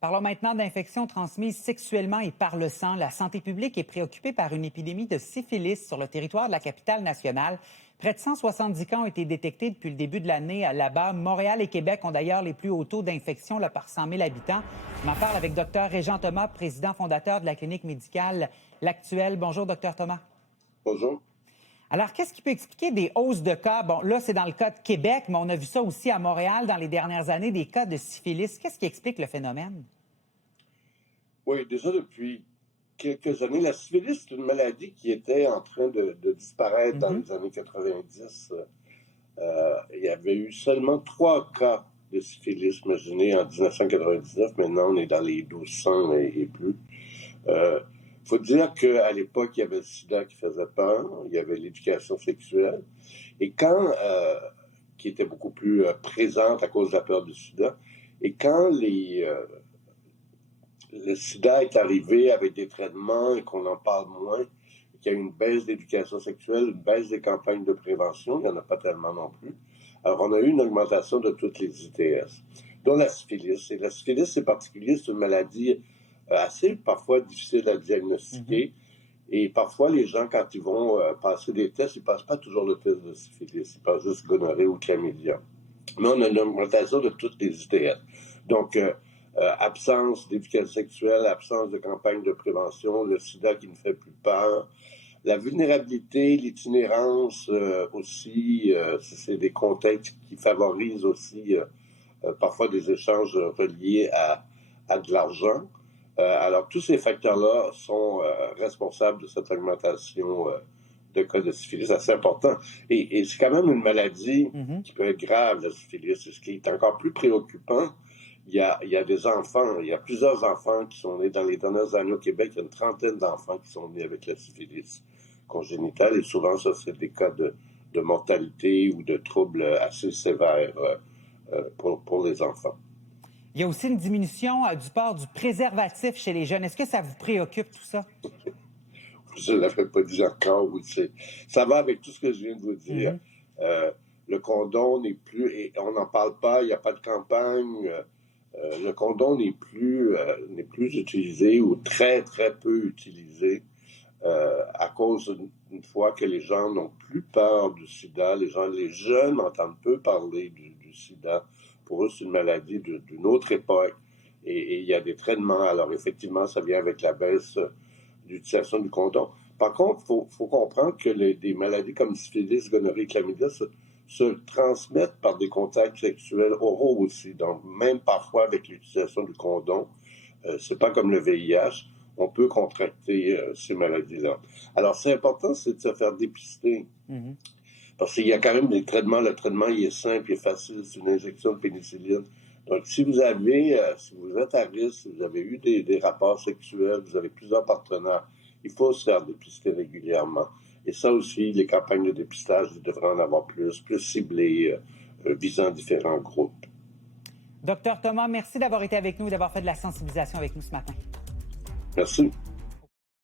Parlons maintenant d'infections transmises sexuellement et par le sang. La santé publique est préoccupée par une épidémie de syphilis sur le territoire de la capitale nationale. Près de 170 cas ont été détectés depuis le début de l'année là-bas. Montréal et Québec ont d'ailleurs les plus hauts taux d'infection par 100 000 habitants. Je m'en parle avec Dr Régent Thomas, président fondateur de la clinique médicale L'Actuel. Bonjour, Dr Thomas. Bonjour. Alors, qu'est-ce qui peut expliquer des hausses de cas? Bon, là, c'est dans le cas de Québec, mais on a vu ça aussi à Montréal dans les dernières années, des cas de syphilis. Qu'est-ce qui explique le phénomène? Oui, déjà depuis quelques années, la syphilis, c'est une maladie qui était en train de disparaître dans les années 90. Il y avait eu seulement 3 cas de syphilis, imaginez, en 1999. Maintenant, on est dans les 1200 et plus. Il faut dire qu'à l'époque, il y avait le sida qui faisait peur, il y avait l'éducation sexuelle, et qui était beaucoup plus présente à cause de la peur du sida. Et quand le sida est arrivé avec des traitements et qu'on en parle moins, qu'il y a une baisse d'éducation sexuelle, une baisse des campagnes de prévention, il n'y en a pas tellement non plus. Alors, on a eu une augmentation de toutes les ITS, dont la syphilis. Et la syphilis, c'est particulier, c'est une maladie assez parfois difficile à diagnostiquer. Et parfois, les gens, quand ils vont passer des tests, ils ne passent pas toujours le test de syphilis. Ils passent juste gonorrhée ou chlamydia. Mais on a une augmentation de toutes les ITS. Donc, absence d'éducation sexuelle, absence de campagne de prévention, le sida qui ne fait plus peur, la vulnérabilité, l'itinérance aussi, c'est des contextes qui favorisent aussi parfois des échanges reliés à de l'argent. Alors, tous ces facteurs-là sont responsables de cette augmentation de cas de syphilis assez important. Et c'est quand même une maladie qui peut être grave, la syphilis. Ce qui est encore plus préoccupant, il y a des enfants, il y a plusieurs enfants qui sont nés dans les dernières années au Québec. Il y a une trentaine d'enfants qui sont nés avec la syphilis congénitale. Et souvent, ça, c'est des cas de mortalité ou de troubles assez sévères pour les enfants. Il y a aussi une diminution du port du préservatif chez les jeunes. Est-ce que ça vous préoccupe, tout ça? Je ne l'avais pas dit encore, oui. Ça va avec tout ce que je viens de vous dire. Le condom n'est plus, et on n'en parle pas, il n'y a pas de campagne. Le condom n'est plus utilisé ou très, très peu utilisé à cause, une fois que les gens n'ont plus peur du sida, les jeunes entendent peu parler du sida. Pour eux, c'est une maladie d'une autre époque et il y a des traitements. Alors, effectivement, ça vient avec la baisse d'utilisation du condom. Par contre, il faut comprendre que des maladies comme syphilis, gonorrhée, chlamydia se transmettent par des contacts sexuels oraux aussi. Donc, même parfois avec l'utilisation du condom, c'est pas comme le VIH, on peut contracter ces maladies-là. Alors, c'est important, c'est de se faire dépister. Parce qu'il y a quand même des traitements. Le traitement, il est simple, il est facile. C'est une injection de pénicilline. Donc, si vous êtes à risque, si vous avez eu des rapports sexuels, vous avez plusieurs partenaires, il faut se faire dépister régulièrement. Et ça aussi, les campagnes de dépistage, ils devraient en avoir plus ciblées, visant différents groupes. Docteur Thomas, merci d'avoir été avec nous et d'avoir fait de la sensibilisation avec nous ce matin. Merci.